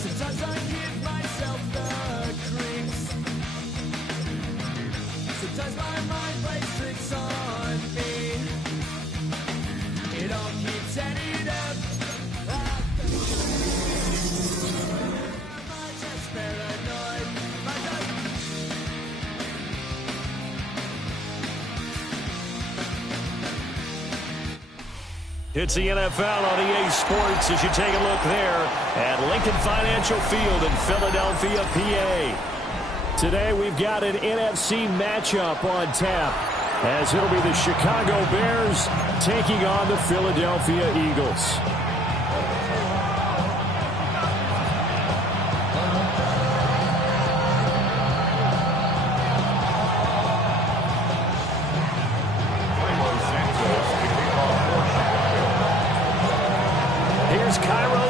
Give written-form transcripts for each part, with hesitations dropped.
Sometimes I give myself the creeps. Sometimes my mind plays tricks on me. It all keeps adding up. Am I just paranoid? Am I just... It's the NFL on EA Sports as you take a look there at Lincoln Financial Field in Philadelphia, PA. Today we've got an NFC matchup on tap as it'll be the Chicago Bears taking on the Philadelphia Eagles.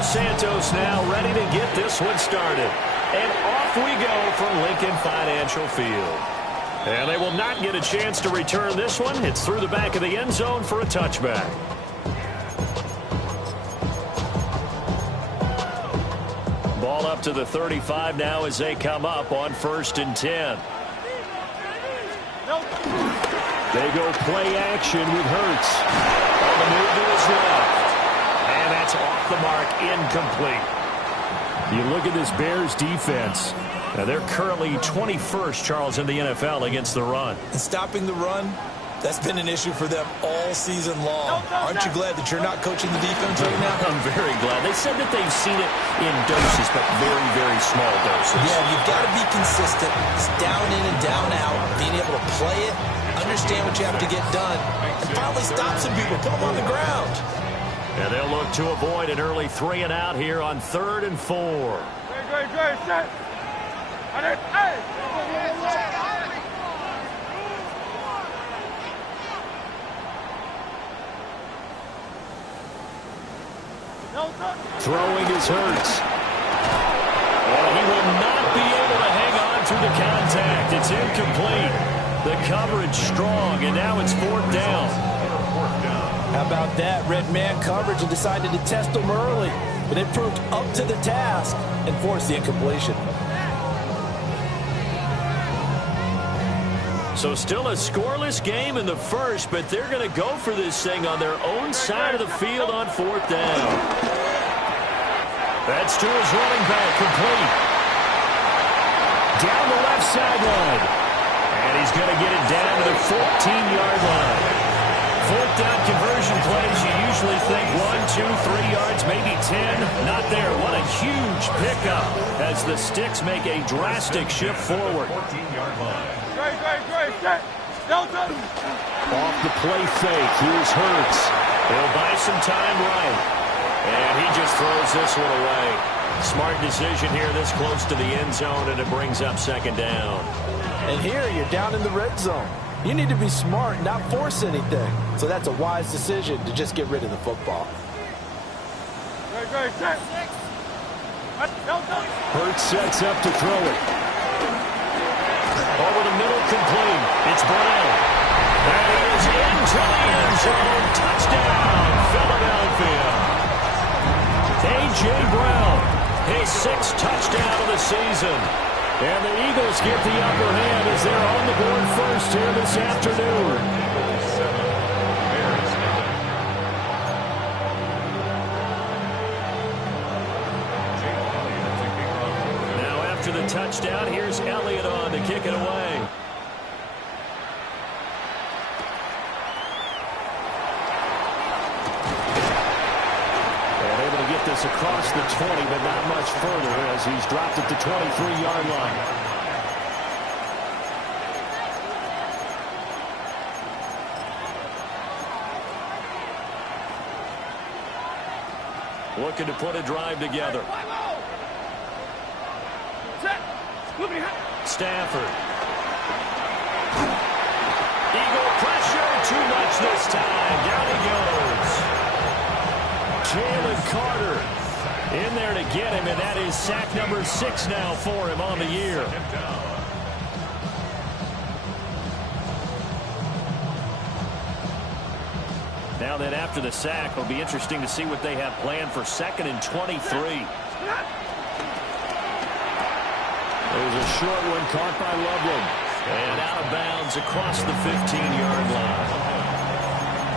Santos now ready to get this one started. And off we go from Lincoln Financial Field. And they will not get a chance to return this one. It's through the back of the end zone for a touchback. Ball up to the 35 now as they come up on 1st and 10. They go play action with Hurts. On the move to his left. And that's off the mark, incomplete. You look at this Bears defense. Now they're currently 21st, Charles, in the NFL against the run. And stopping the run, that's been an issue for them all season long. Aren't you glad that you're not coaching the defense right now? I'm very glad. They said that they've seen it in doses, but very, very small doses. Yeah, you've got to be consistent. It's down in and down out. Being able to play it, understand what you have to get done, and finally stop some people, put them on the ground. And they'll look to avoid an early 3 and out here on 3rd and 4. Throwing his Hurts. And he will not be able to hang on through the contact. It's incomplete. The coverage strong, and now it's 4th down. How about that? Red man coverage and decided to test them early. But it proved up to the task and forced the incompletion. So still a scoreless game in the first, but they're going to go for this thing on their own side of the field on 4th down. That's to his running back, complete. Down the left sideline. And he's going to get it down to the 14-yard line. 4th down conversion plays, you usually think 1, 2, 3 yards, maybe 10. Not there. What a huge pickup as the Sticks make a drastic shift forward. 14-yard line. Off the play fake, here's Hurts. He'll buy some time right. And he just throws this one away. Smart decision here this close to the end zone, and it brings up 2nd down. And here you're down in the red zone. You need to be smart, not force anything. So that's a wise decision to just get rid of the football. Hurts sets up to throw it. Over the middle, complete. It's Brown. That is into the end zone. Touchdown, Philadelphia. A.J. Brown, his 6th touchdown of the season. And the Eagles get the upper hand as they're on the board first here this afternoon. Now after the touchdown, here's Elliott on to kick it away. This across the 20, but not much further as he's dropped at the 23-yard line. Looking to put a drive together. Stafford. Eagle pressure, too much this time. Down he goes. Jalen Carter in there to get him, and that is sack number 6 now for him on the year. Now then, after the sack, it'll be interesting to see what they have planned for 2nd and 23. a short one caught by Loveland. And out of bounds across the 15-yard line.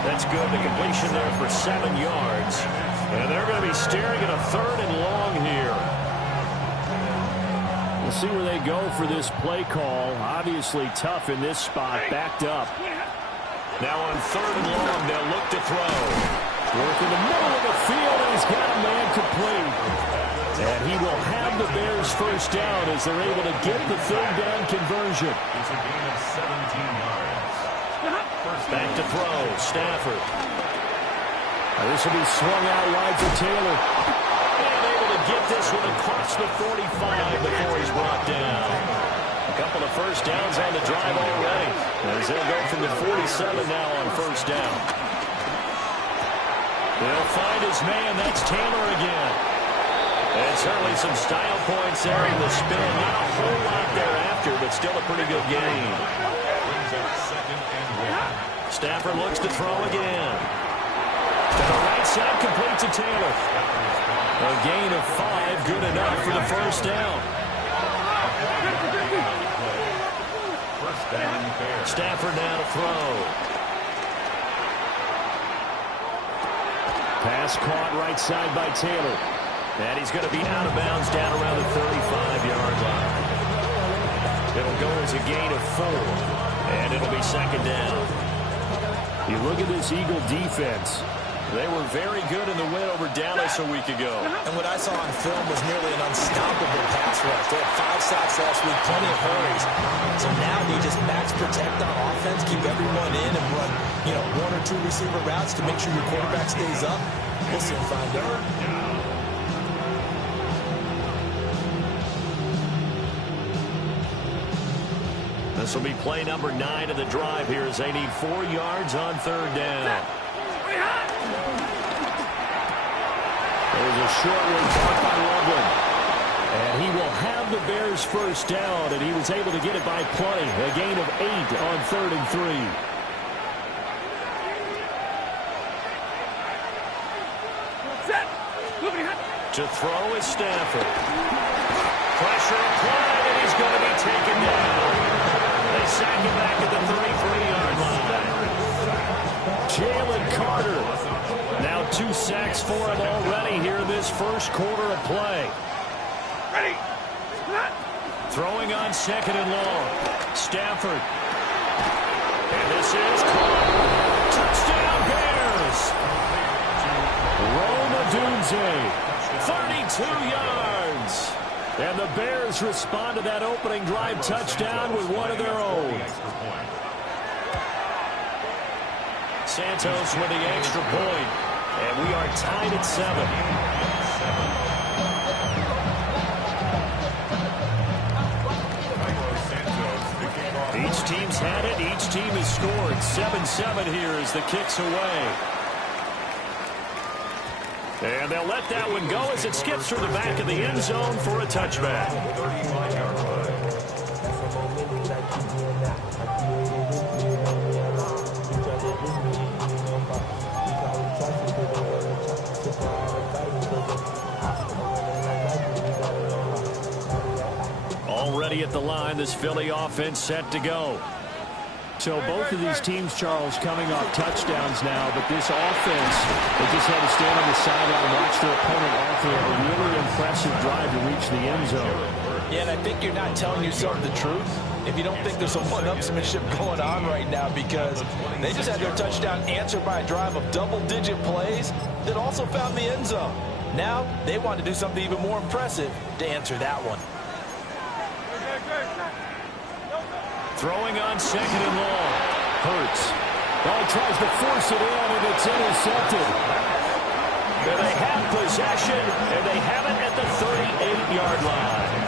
That's good. The completion there for 7 yards. And they're going to be staring at a 3rd and long here. We'll see where they go for this play call. Obviously tough in this spot, backed up. Now on 3rd and long, they'll look to throw. Work in the middle of the field, and he's got a man complete. And he will have the Bears first down as they're able to get the 3rd down conversion. It's a gain of 17 yards. Back to throw, Stafford. This will be swung out wide for Taylor. And able to get this one across the 45 before he's brought down. A couple of first downs on the drive already. As they'll go from the 47 now on first down. They'll find his man. That's Taylor again. And certainly some style points there in the spin. Not a whole lot thereafter, but still a pretty good game. Stafford looks to throw again. To the right side, complete to Taylor. A gain of 5, good enough for the first down. Stafford now to throw. Pass caught right side by Taylor. And he's going to be out of bounds down around the 35-yard line. It'll go as a gain of 4. And it'll be 2nd down. You look at this Eagle defense. They were very good in the win over Dallas a week ago. And what I saw on film was nearly an unstoppable pass rush. They had 5 sacks last week, plenty of hurries. So now they just max protect on offense, keep everyone in, and run, 1 or 2 receiver routes to make sure your quarterback stays up. We'll soon find out. This will be play number 9 of the drive here as they need 4 yards on 3rd down. There's a short one caught by Loveland. And he will have the Bears first down, and he was able to get it by plenty. A gain of 8 on 3rd and 3. To throw is Stafford. Pressure applied, and he's going to be taken down. They sack him back at the 33-yard line. Jalen Carter. Now 2 sacks for him already here in this first quarter of play. Ready. Throwing on 2nd and long. Stafford. And this is caught. Touchdown Bears. Rome Odunze. 32 yards. And the Bears respond to that opening drive touchdown with one of their own. Santos with the extra point. And we are tied at 7. Each team's had it. Each team has scored. 7-7 here as the kick's away. And they'll let that one go as it skips through the back of the end zone for a touchback. Already at the line, this Philly offense set to go. So both of these teams, Charles, coming off touchdowns now, but this offense, they just had to stand on the sideline and watch their opponent offer a really impressive drive to reach the end zone. Yeah, and I think you're not telling yourself the truth if you don't think there's some one-upsmanship going on right now, because they just had their touchdown answered by a drive of double-digit plays that also found the end zone. Now they want to do something even more impressive to answer that one. Throwing on 2nd and long. Hurts. Ball tries to force it in, and it's intercepted. And they have possession, and they have it at the 38-yard line.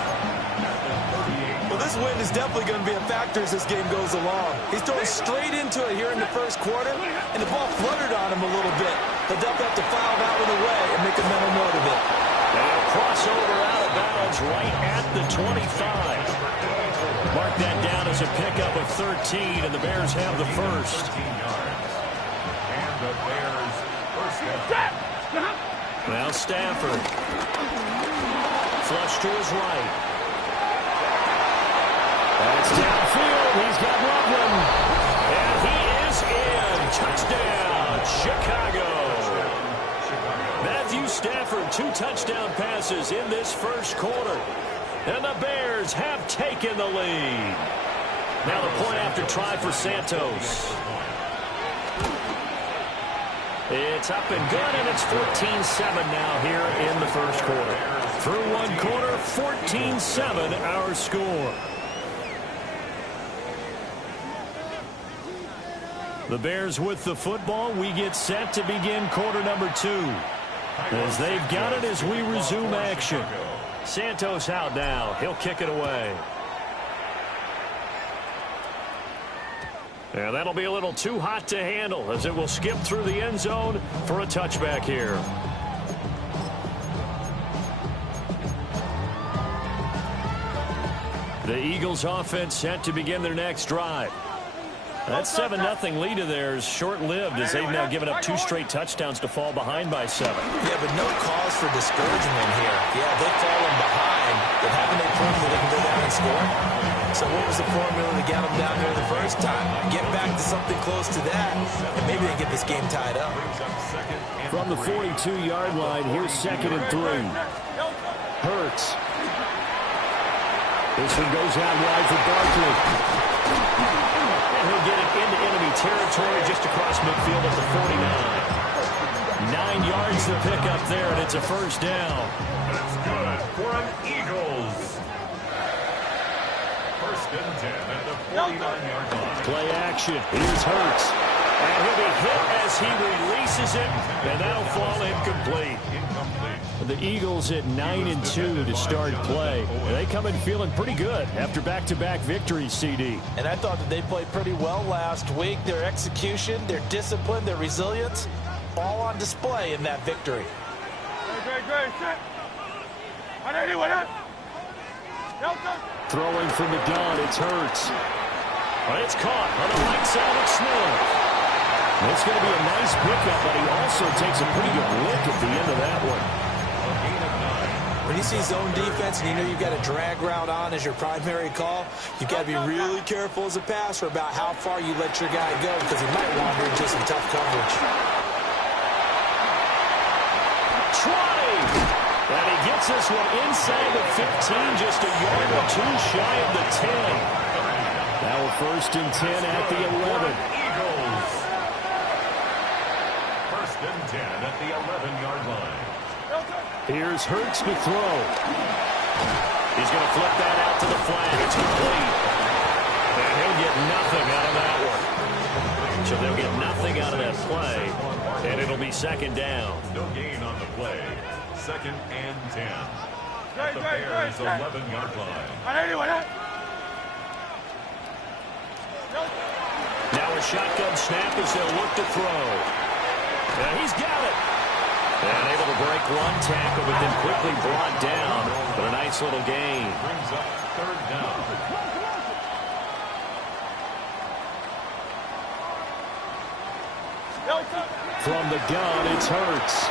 Well, this win is definitely going to be a factor as this game goes along. He's throwing straight into it here in the first quarter, and the ball fluttered on him a little bit. They'll definitely have to file that one away and make a mental note of it. And a crossover out of bounds right at the 25. Mark that down as a pickup of 13, and the Bears have the first. And the Bears first down. Now Stafford. Flush to his right. That's downfield. He's got Loveland. And he is in. Touchdown, Chicago. Matthew Stafford, 2 touchdown passes in this first quarter. And the Bears have taken the lead. Now the point after try for Santos. It's up and good, and it's 14-7 now here in the first quarter. Through one quarter, 14-7 our score. The Bears with the football. We get set to begin quarter number 2. As they've got it as we resume action. Santos out now. He'll kick it away. And that'll be a little too hot to handle as it will skip through the end zone for a touchback here. The Eagles offense set to begin their next drive. That 7-0 lead of theirs short-lived as they've now given up 2 straight touchdowns to fall behind by 7. Yeah, but no cause for discouragement here. Yeah, they've fallen behind, but haven't they proven that they can go down and score? So what was the formula to get them down here the first time? Get back to something close to that, and maybe they get this game tied up. From the 42-yard line, here's 2nd and 3. Hurts. This one goes out wide for Barkley. And he'll get it into enemy territory just across midfield at the 49. 9 yards to pick up there, and it's a first down. That's good for an Eagles. First and 10 at the 49-yard line. Play action. Here's Hurts. And he'll be hit as he releases it, and that'll fall incomplete. The Eagles at 9-2 to start play. They come in feeling pretty good after back-to-back victories, CD. And I thought that they played pretty well last week. Their execution, their discipline, their resilience, all on display in that victory. Throwing from the gun, it's Hurts. But it's caught on the right side of Smith. It's going to be a nice pickup, but he also takes a pretty good look at the end of that one. When you see zone defense and you know you've got a drag route on as your primary call, you've got to be really careful as a passer about how far you let your guy go because he might wander into some tough coverage. Trying! And he gets this one inside the 15, just a yard or 2 shy of the 10. Now a 1st and 10 at the 11. Eagles. First and 10 at the 11-yard line. Here's Hurts to throw. He's going to flip that out to the flat. It's complete. And he'll get nothing out of that one. So they'll get nothing out of that play. And it'll be 2nd down. No gain on the play. 2nd and 10. At the Bears' 11-yard line. Now a shotgun snap as they'll look to throw. And he's got it. And able to break one tackle, but then quickly brought down. But a nice little gain. Brings up 3rd down. From the gun, it's Hurts.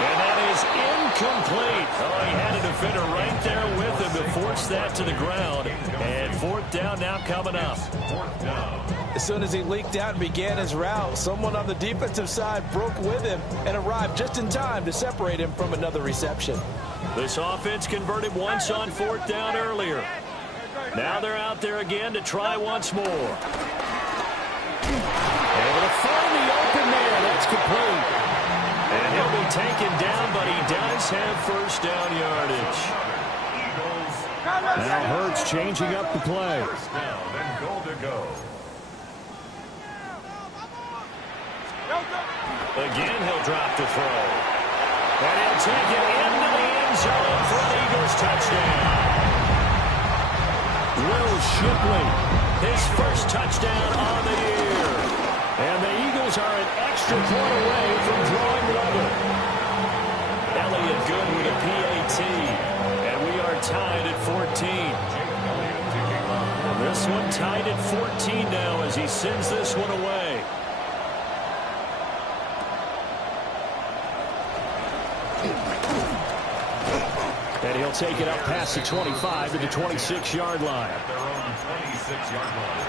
And that is incomplete. Oh, he had a defender right there with him to force that to the ground. And 4th down now coming up. 4th down. As soon as he leaked out and began his route, someone on the defensive side broke with him and arrived just in time to separate him from another reception. This offense converted once on 4th down earlier. Now they're out there again to try once more. Able to find the open man. That's complete. And he'll be taken down, but he does have 1st down yardage. Now Hurts changing up the play. 1st down and goal to go. Again, he'll drop the throw. And he'll take it into the end zone for an Eagles touchdown. Will Shipley, his first touchdown on the year. And the Eagles are an extra point away from drawing level. Elliott good with a PAT. And we are tied at 14. This one tied at 14 now as he sends this one away. And He'll take it up past the 25 to the 26-yard line. At their own 26-yard line.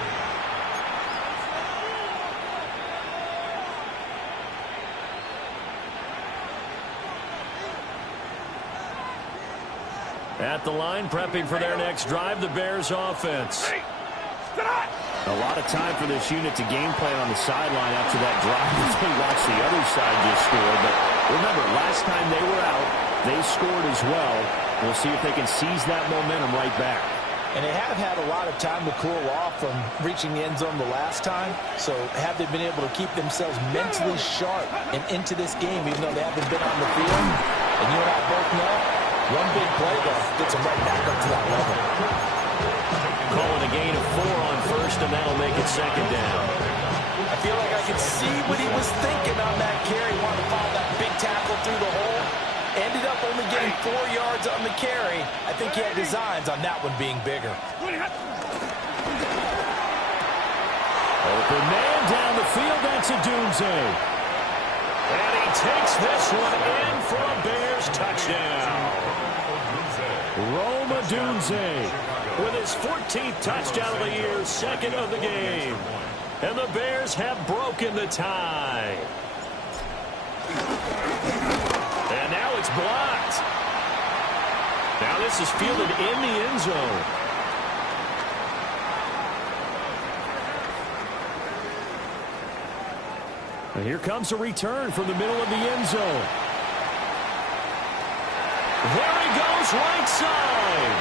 At the line, prepping for their next drive, the Bears offense. A lot of time for this unit to game plan on the sideline after that drive as they watch the other side just score. But remember, last time they were out, they scored as well. We'll see if they can seize that momentum right back. And they have had a lot of time to cool off from reaching the end zone the last time. So have they been able to keep themselves mentally sharp and into this game, even though they haven't been on the field? And you and I both know, one big play, though, gets them right back up to that level. Calling a gain of 4 on first, and that'll make it second down. I feel like I could see what he was thinking on that carry. Wanted to follow that big tackle through the hole. Ended up only getting 4 yards on the carry. I think he had designs on that one being bigger. Open man down the field. That's a Dunze. And he takes this one in for a Bears touchdown. Rome Odunze with his 14th touchdown of the year, second of the game. And the Bears have broken the tie. And now it's blocked. Now this is fielded in the end zone. And here comes a return from the middle of the end zone. There he goes, right side.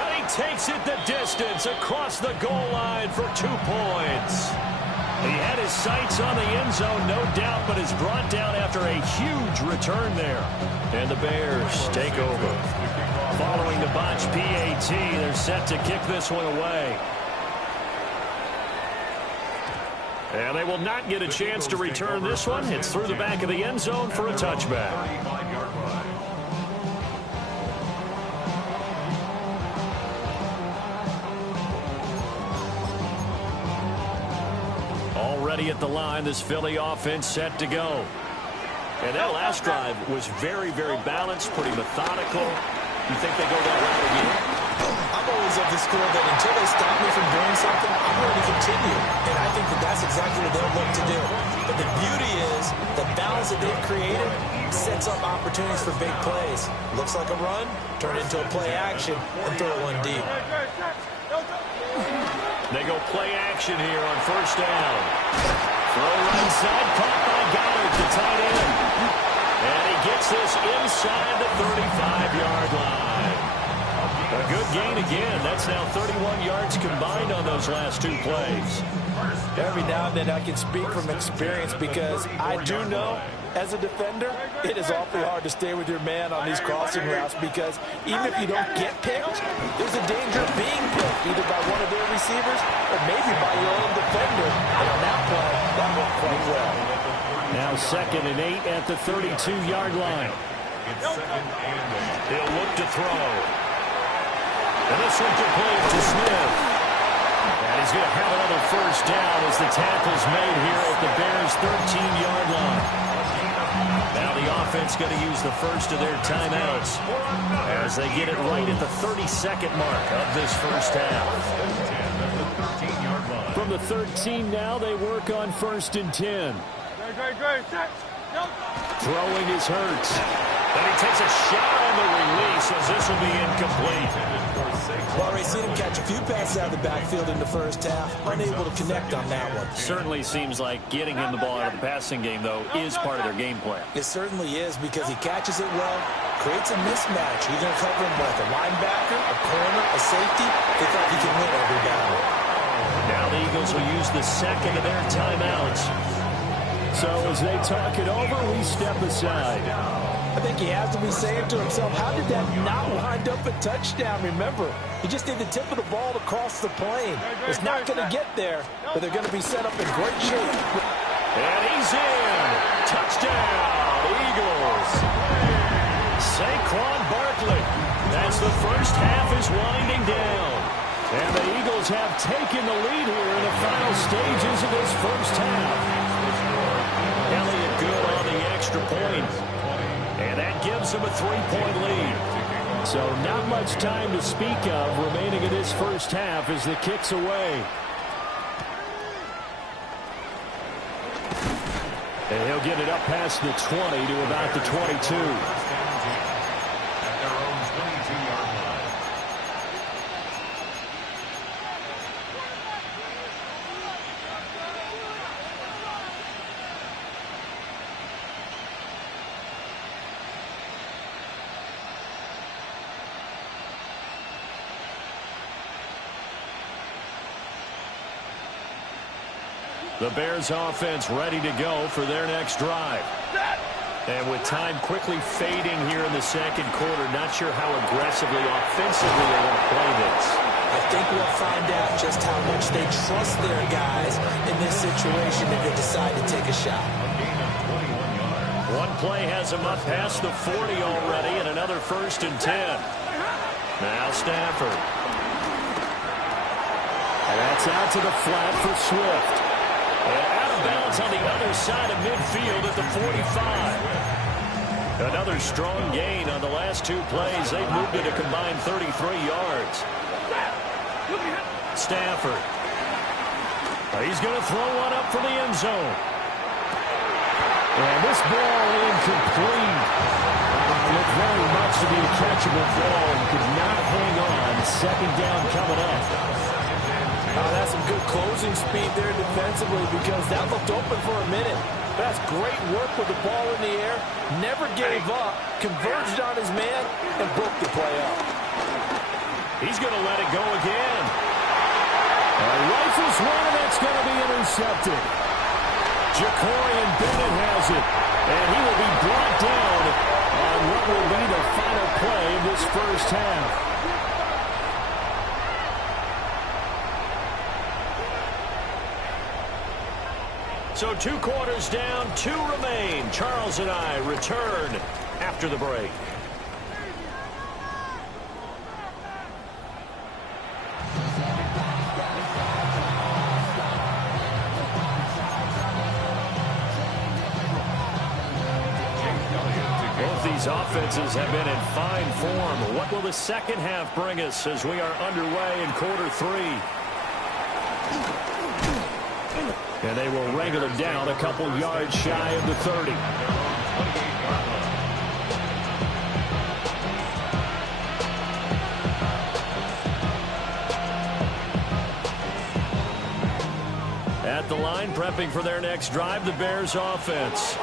And he takes it the distance across the goal line for 2 points. He had his sights on the end zone, no doubt, but is brought down after a huge return there. And the Bears take over. Following the botch PAT, they're set to kick this one away. And they will not get a chance to return this one. It's through the back of the end zone for a touchback. Already at the line, this Philly offense set to go. And that last drive was very, very balanced, pretty methodical. You think they go that route again? I'm always of the school that until they stop me from doing something, I'm going to continue. And I think that that's exactly what they'll look to do. But the beauty is the balance that they've created sets up opportunities for big plays. Looks like a run, turn it into a play action, and throw it one deep. They go play action here on first down. Throw right side, caught by Goddard, the tight end. And he gets this inside the 35-yard line. A good gain again. That's now 31 yards combined on those last 2 plays. Every now and then I can speak from experience because I do know as a defender, it is awfully hard to stay with your man on these crossing routes because even if you don't get picked, there's a danger of being picked either by one of their receivers or maybe by your own defender. And on that play, that worked quite well. Now 2nd and 8 at the 32-yard line. He'll look to throw. And this one complete to Smith. And he's going to have another first down as the tackle's made here at the Bears' 13-yard line. Now the offense going to use the first of their timeouts as they get it right at the 32nd mark of this first half. From the 13 now, they work on 1st and 10. Throwing is Hurts. And he takes a shot on the release as this will be incomplete. Well, we've seen him catch a few passes out of the backfield in the first half, unable to connect on that one. Certainly seems like getting him the ball out of the passing game, though, is part of their game plan. It certainly is because he catches it well, creates a mismatch. You're going to cover him like a linebacker, a corner, a safety. They thought he can win every battle. Now the Eagles will use the second of their timeouts. So as they talk it over, we step aside. I think he has to be saying to himself, how did that not wind up a touchdown? Remember, he just need the tip of the ball to cross the plane. It's not going to get there, but they're going to be set up in great shape. And he's in. Touchdown, Eagles. Saquon Barkley. As the first half is winding down. And the Eagles have taken the lead here in the final stages of this first half. Elliott good on the extra extra point. And that gives them a 3-point lead. So not much time to speak of remaining in this first half as the kick's away. And he'll get it up past the 20 to about the 22. At their own 22-yard line. The Bears offense ready to go for their next drive. And with time quickly fading here in the second quarter, not sure how aggressively, offensively they want to play this. I think we'll find out just how much they trust their guys in this situation if they decide to take a shot. One play has them up past the 40 already, and another 1st and 10. Now Stafford. And that's out to the flat for Swift. And out of bounds on the other side of midfield at the 45. Another strong gain on the last 2 plays. They've moved it a combined 33 yards. Stafford. He's going to throw one up for the end zone. And this ball incomplete. Looked very much to be a catchable ball and could not hang on. 2nd down coming up. That's some good closing speed there defensively because that looked open for a minute. That's great work with the ball in the air. Never gave up. Converged on his man and broke the play up. He's going to let it go again. Rifles one, and that's going to be intercepted. Jacorian Bennett has it, and he will be brought down on what will be the final play of this first half. So 2 quarters down, 2 remain. Charles and I return after the break. Both these offenses have been in fine form. What will the second half bring us as we are underway in quarter 3? And they will wrangle it down a couple yards shy of the 30. At the line, prepping for their next drive, the Bears offense.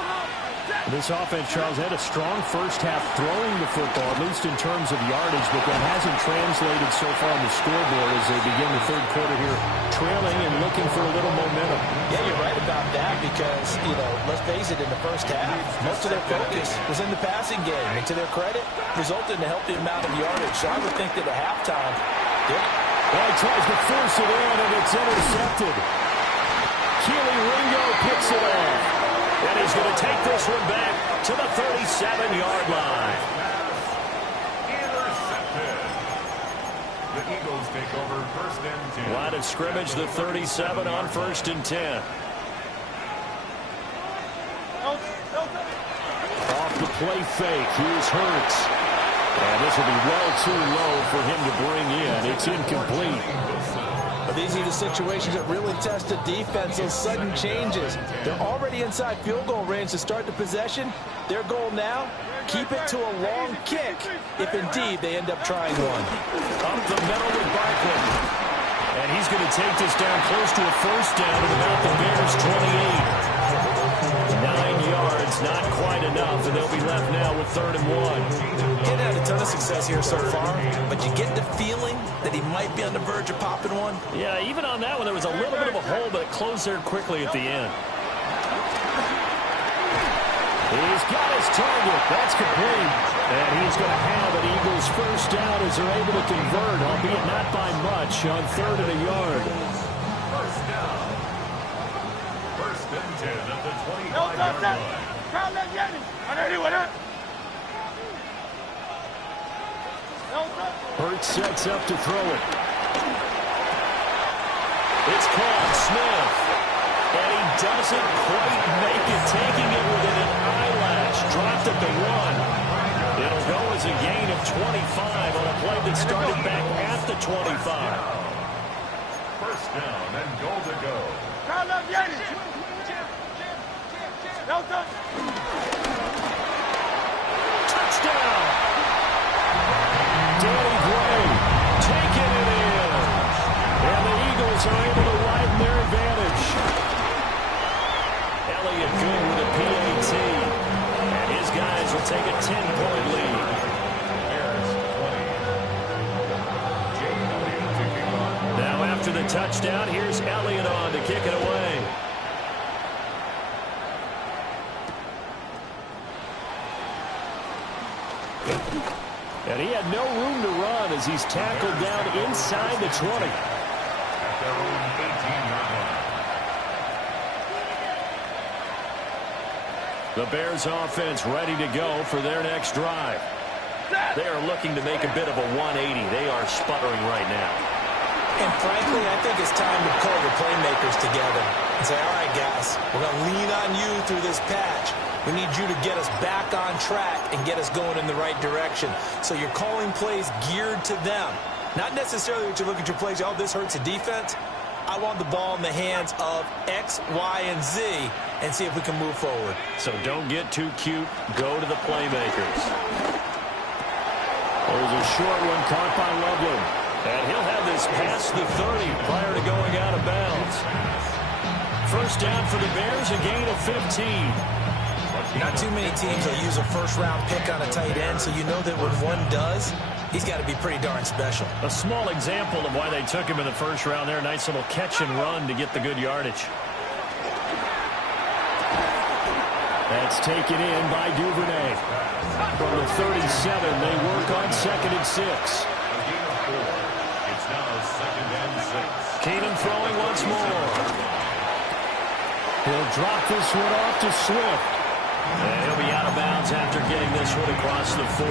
This offense, Charles, had a strong first half throwing the football, at least in terms of yardage, but that hasn't translated so far on the scoreboard as they begin the third quarter here, trailing and looking for a little momentum. Yeah, you're right about that because, let's face it, in the first half, most of their focus was in the passing game. And to their credit, resulted in a healthy amount of yardage. So I would think that at halftime, Well, he tries to force it in, and it's intercepted. Keely Ringo picks it off. And he's going to take this one back to the 37-yard line. Intercepted. The Eagles take over 1st and 10. Line of scrimmage, the 37 on 1st and 10. Off the play fake, here's Hurts. And this will be well too low for him to bring in. It's incomplete. But these are the situations that really test the defense, those sudden changes. They're already inside field goal range to start the possession. Their goal now, keep it to a long kick, if indeed they end up trying one. Up the middle with Barkley. And he's going to take this down close to a 1st down at about the Bears' 28. 9 yards, not quite enough, and they'll be left now with 3rd and 1. He hasn't had a ton of success here so far, but you get the feeling that he might be on the verge of popping one. Yeah, even on that one, there was a little bit of a hole, but it closed there quickly at the end. He's got his target. That's complete. And he's going to have an Eagles 1st down as they're able to convert, albeit not by much, on 3rd and a yard. 1st down. 1st and 10 at the 25-yard line. Hurts sets up to throw it. It's caught, Smith. And he doesn't quite make it, taking it within an eyelash. dropped at the 1. It'll go as a gain of 25 on a play that started back at the 25. First down and goal to go. Touchdown! Danny Gray taking it in. And the Eagles are able to widen their advantage. Elliott good with a PAT. And his guys will take a 10-point lead. Bears 20. Jay Elliott to kick off. Now after the touchdown, here's Elliott on to kick it away. And he had no room to run as he's tackled down inside the 20. At their own 18-yard line. The Bears offense ready to go for their next drive. They are looking to make a bit of a 180. They are sputtering right now. And frankly, I think it's time to call your playmakers together and say, all right, guys, we're going to lean on you through this patch. We need you to get us back on track and get us going in the right direction. So you're calling plays geared to them. Not necessarily that you look at your plays, oh, this hurts the defense. I want the ball in the hands of X, Y, and Z and see if we can move forward. So don't get too cute. Go to the playmakers. There's a short one caught by Loveland. And he'll have this past the 30 prior to going out of bounds. First down for the Bears, a gain of 15. Not too many teams will use a first-round pick on a tight end, so you know that when one does, he's got to be pretty darn special. A small example of why they took him in the first round there. Nice little catch and run to get the good yardage. That's taken in by Duvernay. From the 37, they work on 2nd and 6. A gain of 4. It's now 2nd and 6. Keenum throwing once more. He'll drop this one off to Swift. And he'll be out of bounds after getting this one across the 40.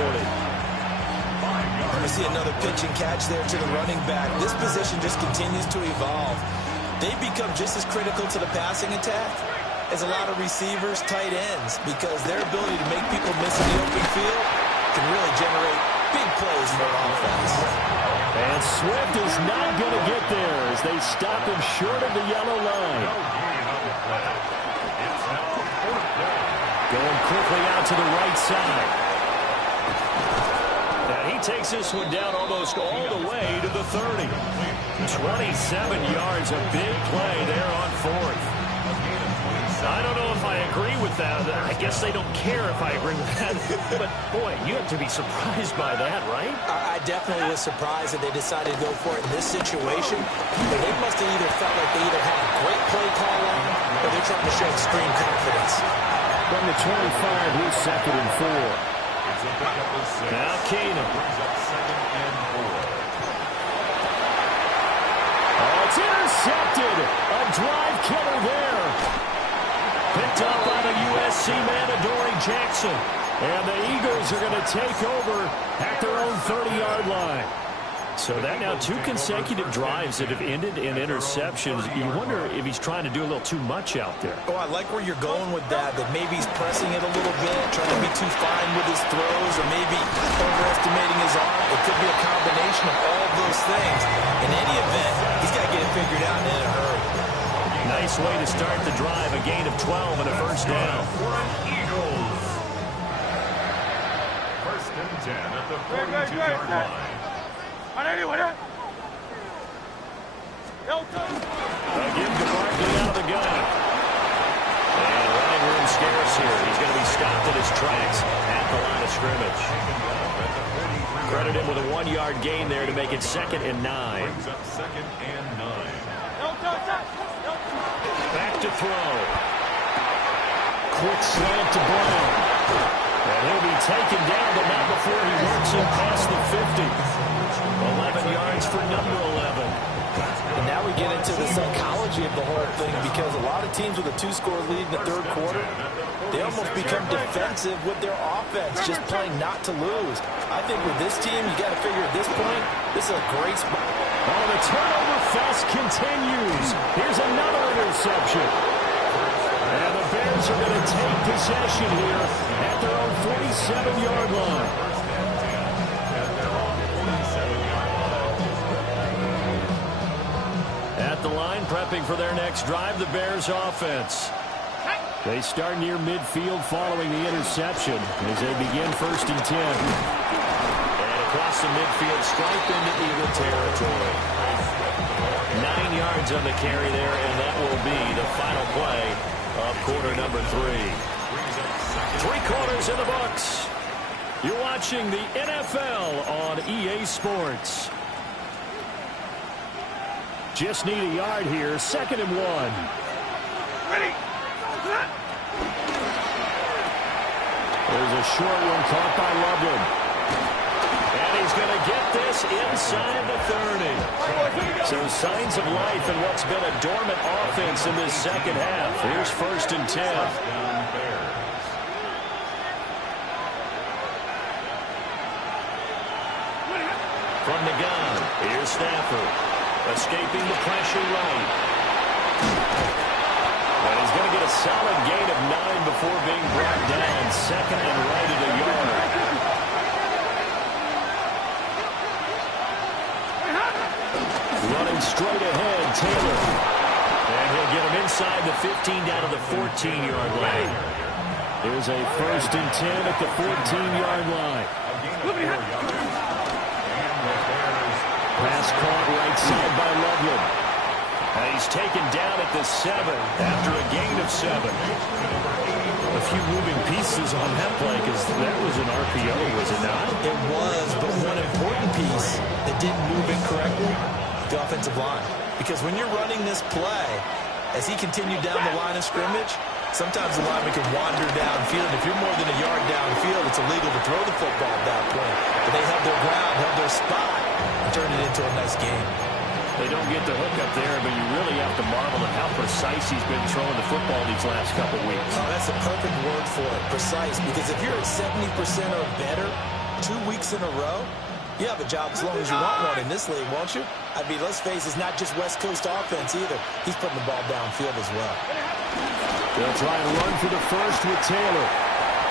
We see another pitch and catch there to the running back. This position just continues to evolve. They become just as critical to the passing attack as a lot of receivers, tight ends, because their ability to make people miss in the open field can really generate big plays for an offense. And Swift is not going to get there as they stop him short of the yellow line. No gain on the play. It's now 4th down. Going quickly out to the right side. And he takes this one down almost all the way to the 30. 27 yards, a big play there on 4th. I don't know if I agree with that. I guess they don't care if I agree with that. But, boy, you have to be surprised by that, right? I definitely was surprised that they decided to go for it in this situation. But they must have either felt like they either had a great play call on or they're trying to show extreme confidence. From the 25, here's 2nd and 4. It's a pickup of 6. Now Keenum. Brings up 2nd and 4. Oh, it's intercepted. A drive killer there. Picked up by the USC man, Adoree Jackson. And the Eagles are going to take over at their own 30-yard line. So that now 2 consecutive drives that have ended in interceptions. You wonder if he's trying to do a little too much out there. Oh, I like where you're going with that maybe he's pressing it a little bit, trying to be too fine with his throws, or maybe overestimating his arm. It could be a combination of all of those things. In any event, he's got to get it figured out in a hurry. Nice way to start the drive, a gain of 12 and a first down. Eagles. 1st and 10 at the 42-yard line. A give to Barkley out of the gun. And running room scarce here. He's going to be stopped in his tracks at the line of scrimmage. Credit him with a 1-yard gain there to make it 2nd and 9. Brings up 2nd and 9. Back to throw. Quick slant to Brown. And he'll be taken down, but not before he works him past the 50. 11 yards for number 11. And now we get into the psychology of the whole thing, because a lot of teams with a 2-score lead in the 3rd quarter, they almost become defensive with their offense, just playing not to lose. I think with this team, you got to figure at this point, this is a great spot. Oh, the turnover fest continues. Here's another interception. And the Bears are going to take possession here at their own 47-yard line. At the line, prepping for their next drive, the Bears offense. They start near midfield following the interception as they begin 1st and 10. And across the midfield, stripe into Eagle territory. 9 yards on the carry there, and that will be the final play of quarter number 3. 3 quarters in the books. You're watching the NFL on EA Sports. Just need a yard here, 2nd and 1. Ready. There's a short one caught by Loveland. And he's going to get this inside the 30. So signs of life in what's been a dormant offense in this second half. Here's 1st and 10. From the gun, here's Stafford. Escaping the pressure right. And he's going to get a solid gain of 9 before being brought down. 2nd and right at a yard. Running straight ahead, Taylor. And he'll get him inside the 15 down to the 14-yard line. There's a 1st and 10 at the 14-yard line. Pass caught right side by Loveland. And he's taken down at the 7 after a gain of 7. A few moving pieces on that play because that was an RPO, was it not? It was, but one important piece that didn't move incorrectly, the offensive line. Because when you're running this play, as he continued down the line of scrimmage, sometimes the lineman can wander downfield. If you're more than a yard downfield, it's illegal to throw the football at that point. But they held their ground, held their spot, and turned it into a nice game. They don't get the hook up there, but you really have to marvel at how precise he's been throwing the football these last couple weeks. Oh, that's a perfect word for it, precise. Because if you're at 70% or better 2 weeks in a row, you have a job as long as you want one in this league, won't you? I mean, let's face it, it's not just West Coast offense either. He's putting the ball downfield as well. They'll try and run for the first with Taylor.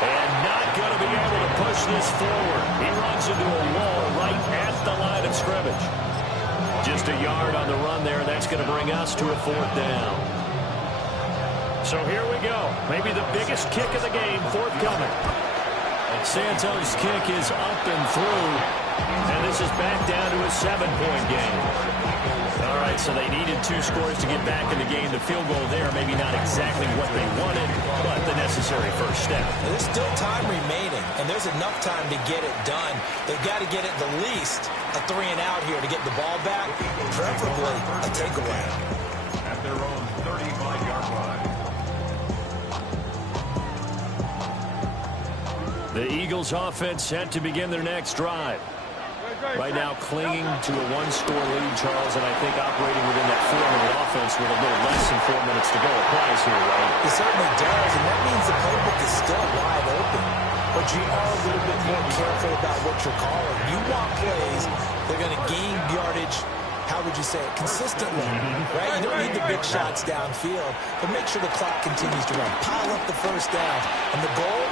And not going to be able to push this forward. He runs into a wall right at the line of scrimmage. Just a yard on the run there. That's going to bring us to a 4th down. So here we go. Maybe the biggest kick of the game forthcoming. Santos' kick is up and through. And this is back down to a 7-point game. All right, so they needed 2 scores to get back in the game. The field goal there, maybe not exactly what they wanted, but the necessary first step. There's still time remaining, and there's enough time to get it done. They've got to get it the least a 3-and-out here to get the ball back, preferably a takeaway. At their own 35-yard line. The Eagles offense set to begin their next drive. Right now clinging to a 1-score lead, Charles, and I think operating within that 4-minute offense with a little less than 4 minutes to go applies here, right? It certainly does, and that means the playbook is still wide open. But you are a little bit more careful about what you're calling. You want plays that are going to gain yardage, how would you say it, consistently, right? You don't need the big shots downfield, but make sure the clock continues to run. Pile up the first down, and the goal,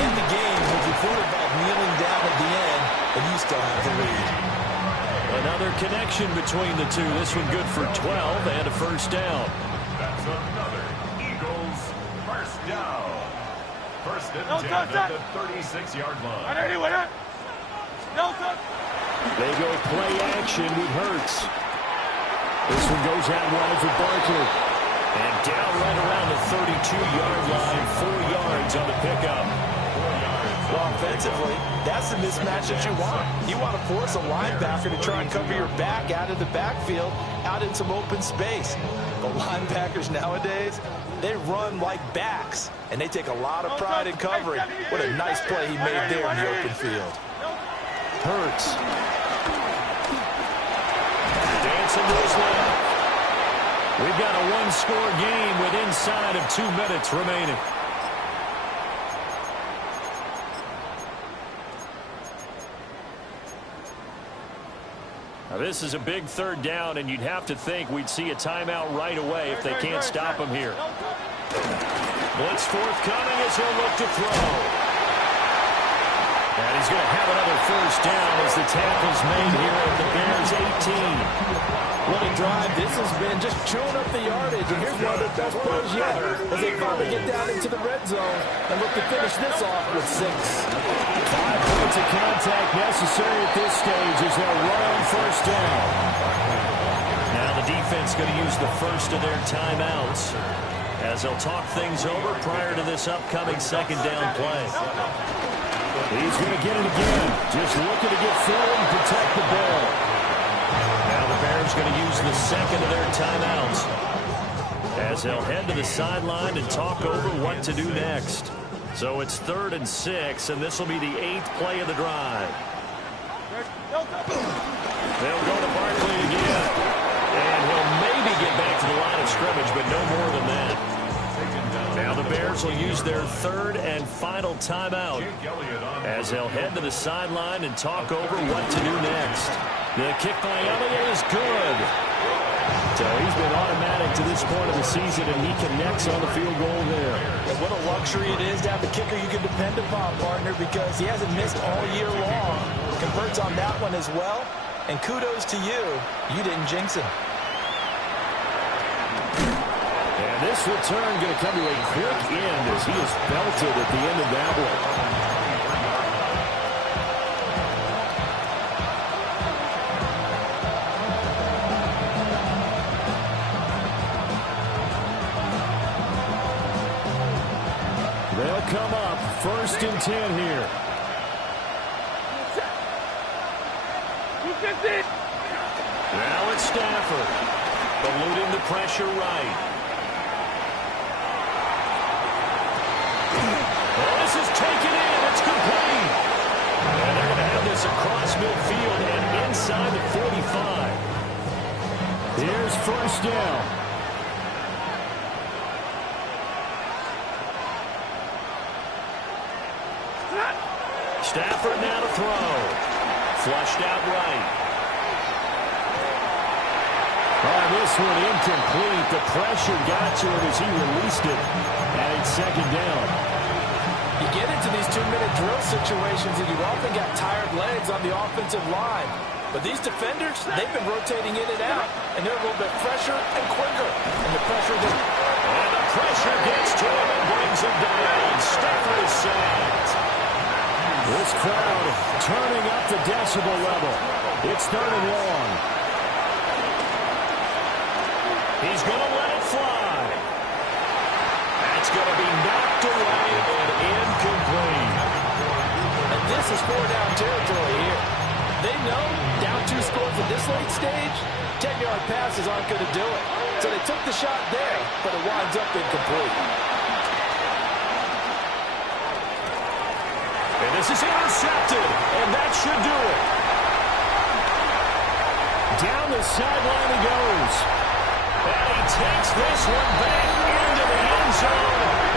end the game with your quarterback kneeling down at the end, and you still have the lead. Another connection between the two. This one good for 12 and a first down. That's another Eagles first down. 1st and 10 at the 36-yard line. They go play action with Hurts. This one goes out wide for Barkley. And down right around the 32-yard line, 4 yards on the pickup. Well, offensively, that's the mismatch that you want. You want to force a linebacker to try and cover your back out of the backfield, out in some open space. But linebackers nowadays, they run like backs, and they take a lot of pride in covering. What a nice play he made there in the open field. Hurts. Dancing to his left. We've got a 1-score game with inside of 2 minutes remaining. Now this is a big 3rd down, and you'd have to think we'd see a timeout right away if they can't stop him here. Blitz forthcoming as he'll look to throw. And he's going to have another first down as the tackle's made here at the Bears 18. What a drive. This has been just chewing up the yardage. And here's one of their best plays yet as they finally get down into the red zone and look to finish this off with 6. 5 points of contact necessary at this stage as they'll run on first down. Now the defense going to use the first of their timeouts as they'll talk things over prior to this upcoming second down play. He's going to get it again. Just looking to get forward and protect the ball. Now the Bears going to use the second of their timeouts as they'll head to the sideline and talk over what to do next. So it's 3rd and 6, and this will be the 8th play of the drive. They'll go to Barkley again, and he'll maybe get back to the line of scrimmage, but no more than that. Now the Bears will use their 3rd and final timeout as they'll head to the sideline and talk over what to do next. The kick by Elliott is good. So he's been automatic to this point of the season, and he connects on the field goal there. And what a luxury it is to have a kicker you can depend upon, partner, because he hasn't missed all year long. Converts on that one as well. And kudos to you. You didn't jinx him. And this return going to come to a quick end as he is belted at the end of that one. They'll come up 1st and 10 here. Now it's Stafford, eluding the pressure right. Oh, this is taken in. It's complete. And they're going to have this across midfield and inside the 45. Here's first down. Stafford now to throw. Flushed out right. This one incomplete. The pressure got to him as he released it. And it's 2nd down. You get into these 2-minute drill situations and you've often got tired legs on the offensive line. But these defenders, they've been rotating in and out. And they're a little bit fresher and quicker. And the pressure gets to him and brings him down. Stafford is sacked. This crowd turning up the decibel level. It's 3rd and long. He's going to let it fly. That's going to be knocked away and incomplete. And this is 4-down territory here. They know down 2 scores at this late stage, 10-yard passes aren't going to do it. So they took the shot there, but it winds up incomplete. And this is intercepted, and that should do it. Down the sideline he goes. And he takes this one back into the end zone.